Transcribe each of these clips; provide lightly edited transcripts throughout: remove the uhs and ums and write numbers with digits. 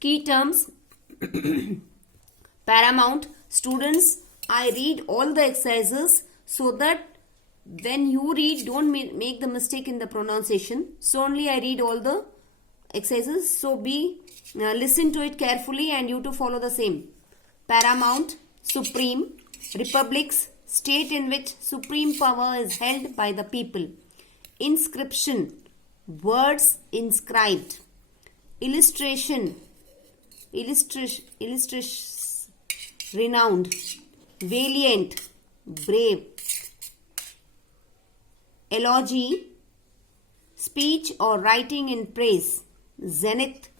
Key terms: paramount. Students, I read all the exercises so that when you read, don't make the mistake in the pronunciation. So only I read all the exercises. So listen to it carefully and you to follow the same. Paramount, supreme. Republics, state in which supreme power is held by the people. Inscription, words inscribed. Illustration, renowned. Valiant, brave. Elegy, speech or writing in praise. Zenith,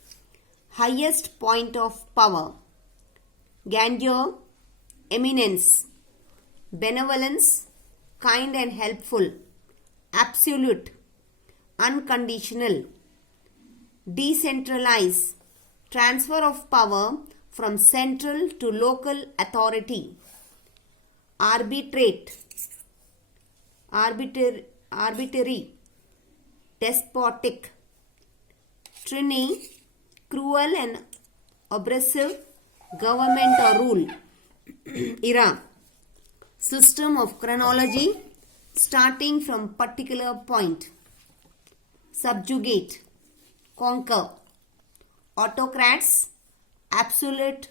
highest point of power. Grandeur, eminence. Benevolence, kind and helpful. Absolute, unconditional. Decentralize, transfer of power from central to local authority. Arbitrate, arbitrary, despotic. Tyranny, cruel and oppressive government or rule. Era, system of chronology starting from particular point. Subjugate, conquer. Autocrats, absolute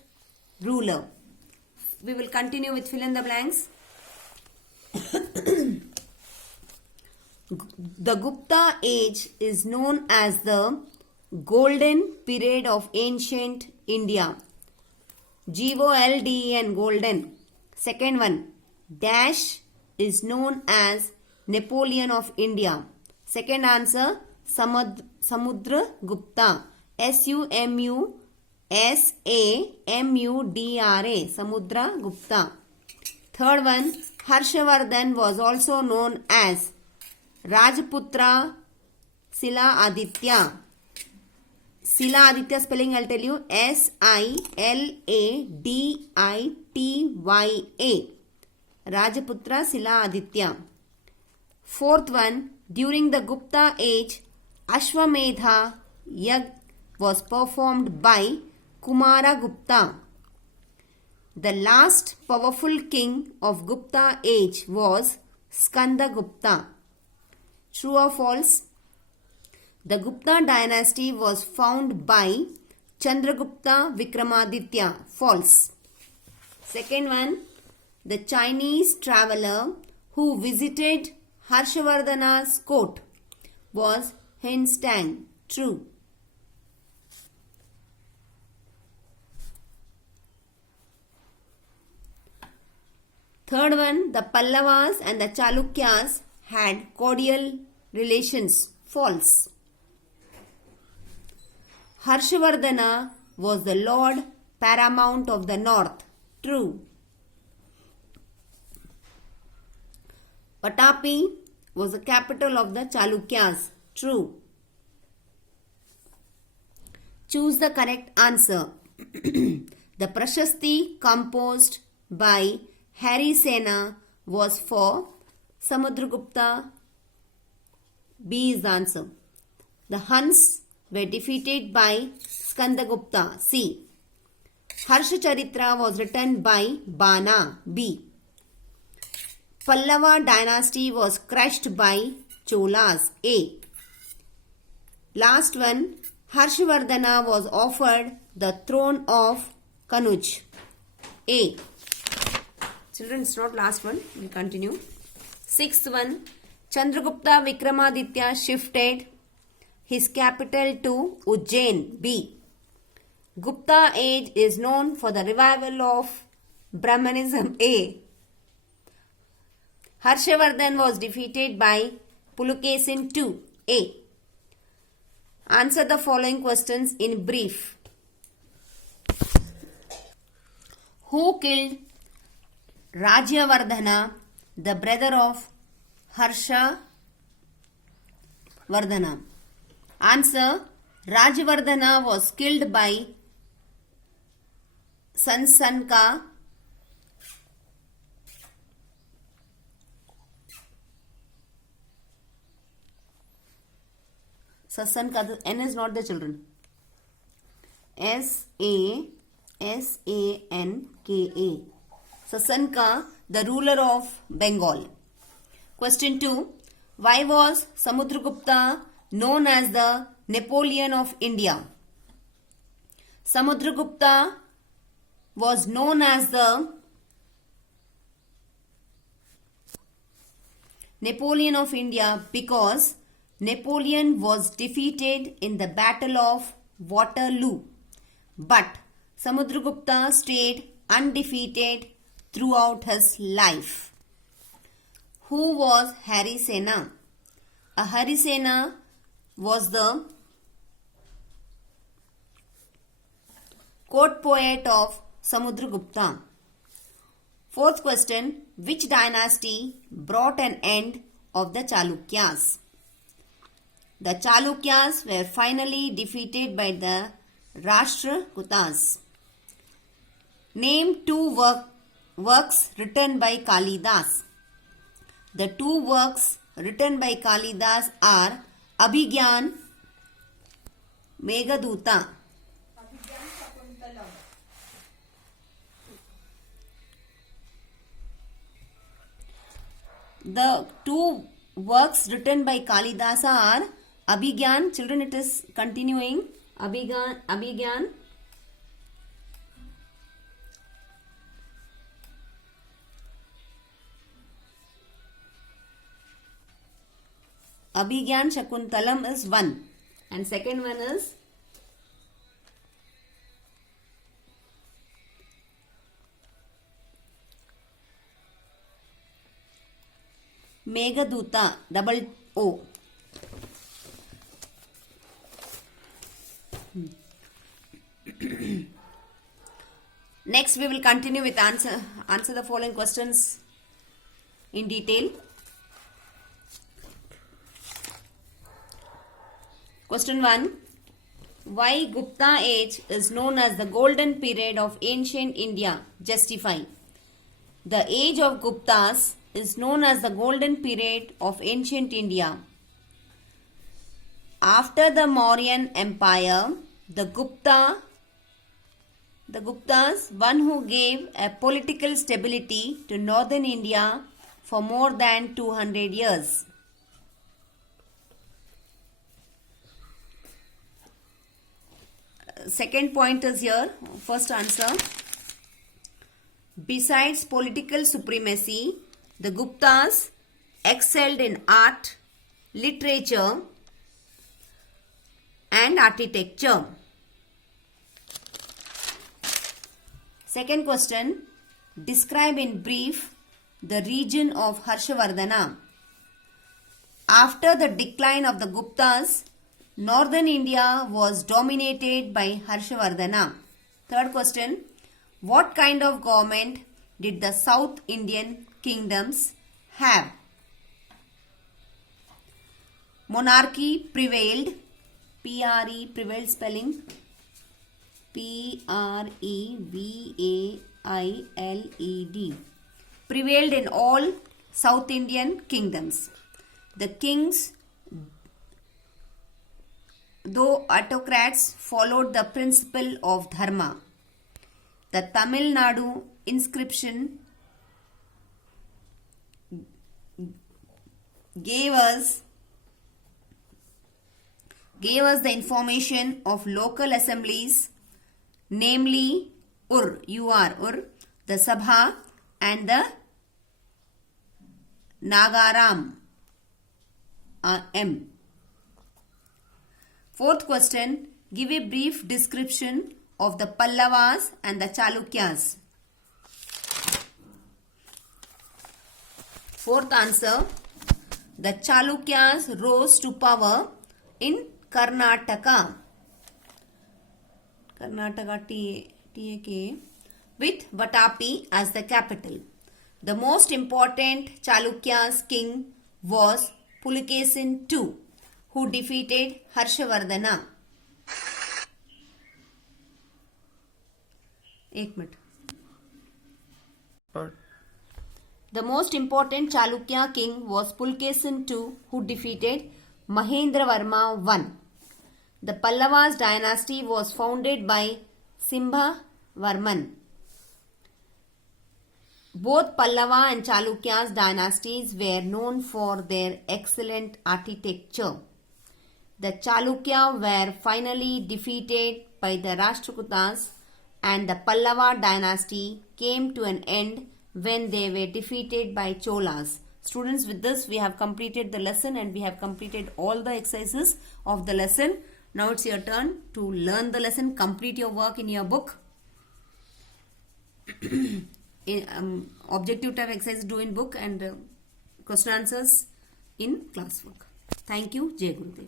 ruler. We will continue with fill in the blanks. The Gupta age is known as the golden period of ancient India. GOLDEN, golden. Second one, dash is known as Napoleon of India. Second answer, Samudra Gupta. SUMUSAMUDRA, Samudra Gupta. Third one, Harshavardhan was also known as Rajputra Sila Aditya. Sila Aditya spelling I'll tell you, SILADITYA. Rajputra Sila Aditya. Fourth one, during the Gupta age, Ashwamedha Yagya was performed by Kumara Gupta. The last powerful king of Gupta age was Skanda Gupta. True or false? The Gupta dynasty was founded by Chandragupta Vikramaditya. False. Second one, the Chinese traveler who visited Harshavardhana's court was Heinz Tang. True. Third one, the Pallavas and the Chalukyas had cordial relations. False. Harshavardhana was the Lord Paramount of the North. True. Patapi was the capital of the Chalukyas. True. Choose the correct answer. The Prashasti composed by Harisena was for Samudragupta. B is the answer. The Huns were defeated by Skandagupta. C. Harshacharitra was written by Bana. B. Pallava dynasty was crushed by Cholas. A. Last one, Harshavardhana was offered the throne of Kanuj. A. Children, it's not last one. We'll continue. Sixth one, Chandragupta Vikramaditya shifted his capital to Ujjain. B. Gupta age is known for the revival of Brahmanism. A. Harshavardhan was defeated by Pulukesin II. A. Answer the following questions in brief. Who killed Rajyavardhana, the brother of Harshavardhana? Answer, Rajyavardhana was killed by Sansanka Sasanka, the N is not the children. Sasanka, Sasanka, the ruler of Bengal. Question 2. Why was Samudragupta known as the Napoleon of India? Samudragupta was known as the Napoleon of India because Napoleon was defeated in the Battle of Waterloo. But Samudragupta stayed undefeated throughout his life. Who was Harisena? Harisena was the court poet of Samudragupta. Fourth question. Which dynasty brought an end of the Chalukyas? The Chalukyas were finally defeated by the Rashtrakutas. Name two works written by Kalidas. The two works written by Kalidas are Abhigyan, Meghaduta. The two works written by Kalidasa are Abhigyan. Children, it is continuing. Abhigyan. Abhigyan Shakuntalam is one. And second one is Meghaduta, double O. Next, we will continue with answer the following questions in detail. Question 1. Why Gupta age is known as the golden period of ancient India? Justify. The age of Guptas is known as the golden period of ancient India. After the Mauryan Empire, the Guptas, one who gave a political stability to northern India for more than 200 years. Second point is here, first answer. Besides political supremacy, the Guptas excelled in art, literature, and architecture. Second question. Describe in brief the region of Harshavardhana. After the decline of the Guptas, northern India was dominated by Harshavardhana. Third question. What kind of government did the South Indian kingdoms have? Monarchy prevailed. P-R-E, prevailed spelling. P-R-E-V-A-I-L-E-D. Prevailed in all South Indian kingdoms. The kings, though autocrats, followed the principle of dharma. The Tamil Nadu inscription gave us the information of local assemblies, namely Ur, the Sabha and the Nagaram, M. Fourth question. Give a brief description of the Pallavas and the Chalukyas. Fourth answer. The Chalukyas rose to power in Karnataka. T-A-K, with Vatapi as the capital. The most important Chalukya's king was Pulikesin II, who defeated Harshavardhana. The most important Chalukya king was Pulkesin II, who defeated Mahendravarma I. The Pallavas dynasty was founded by Simbha Varman. Both Pallava and Chalukya's dynasties were known for their excellent architecture. The Chalukya were finally defeated by the Rashtrakutas, and the Pallava dynasty came to an end when they were defeated by Cholas. Students, with this we have completed the lesson and we have completed all the exercises of the lesson. Now it's your turn to learn the lesson, complete your work in your book. Objective type exercise do in book and question answers in classwork. Thank you. Jai Gurudev.